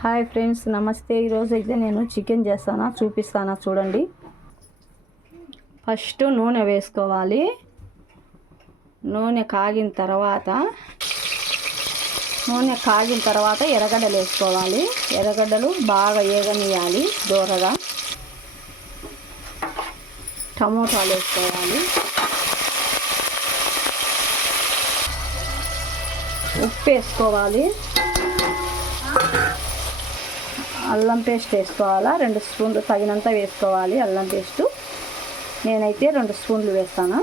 Hi friends, నమస్తే. ఈరోజు అయితే నేను చికెన్ చేస్తానా చూపిస్తానా చూడండి. ఫస్ట్ నూనె వేసుకోవాలి. నూనె కాగిన తర్వాత ఎర్రగడ్డలు వేసుకోవాలి. ఎర్రగడ్డలు బాగా ఏగనియాలి దూరగా. టమోటాలు వేసుకోవాలి. ఉప్పు వేసుకోవాలి. అల్లం పేస్ట్ వేసుకోవాలా, 2 స్పూన్లు తగినంత వేసుకోవాలి. అల్లం పేస్టు నేనైతే 2 స్పూన్లు వేస్తాను.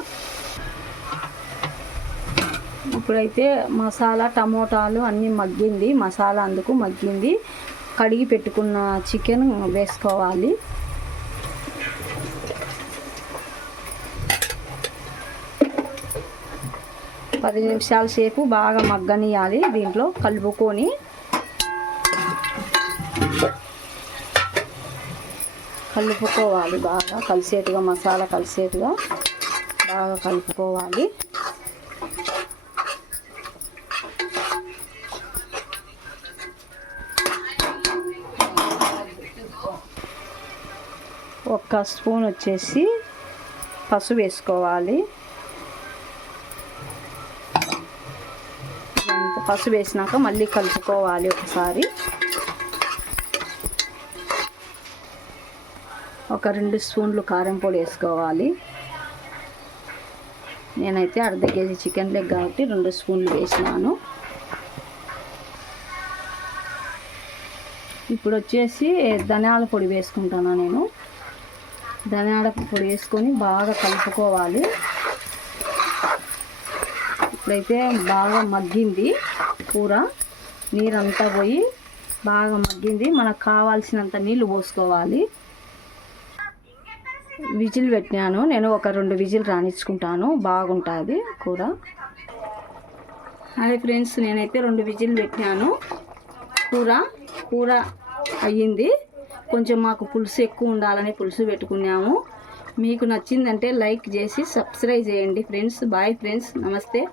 ఇప్పుడైతే మసాలా టమోటాలు అన్నీ మగ్గింది. మసాలా అందుకు మగ్గింది. కడిగి పెట్టుకున్న చికెన్ వేసుకోవాలి. పది నిమిషాల సేపు బాగా మగ్గనియాలి. దీంట్లో కలుపుకొని కలుపుకోవాలి. బాగా కలిసేట్టుగా, మసాలా కలిసేట్టుగా బాగా కలుపుకోవాలి. ఒక స్పూన్ వచ్చేసి పసుపు వేసుకోవాలి. పసుపు వేసినాక మళ్ళీ కలుపుకోవాలి ఒకసారి. ఒక 2 స్పూన్లు కారం పొడి వేసుకోవాలి. నేనైతే అర్ధ కేజీ చికెన్ లెగ్ కాబట్టి 2 స్పూన్లు వేసినాను. ఇప్పుడు వచ్చేసి ధనియాల పొడి వేసుకుంటాను. నేను ధనియాల పొడి వేసుకొని బాగా కలుపుకోవాలి. ఇప్పుడైతే బాగా మగ్గింది కూర, నీరంతా పోయి బాగా మగ్గింది. మనకు కావాల్సినంత నీళ్లు పోసుకోవాలి. విజిల్ పెట్టినాను నేను. ఒక 2 విజిల్ రానిచ్చుకుంటాను, బాగుంటుంది కూర. హాయ్ ఫ్రెండ్స్, నేనైతే 2 విజిల్ పెట్టినాను. కూర అయ్యింది. కొంచెం మాకు పులుసు ఎక్కువ ఉండాలని పులుసు పెట్టుకున్నాము. మీకు నచ్చిందంటే లైక్ చేసి సబ్స్క్రైబ్ చేయండి ఫ్రెండ్స్. బాయ్ ఫ్రెండ్స్, నమస్తే.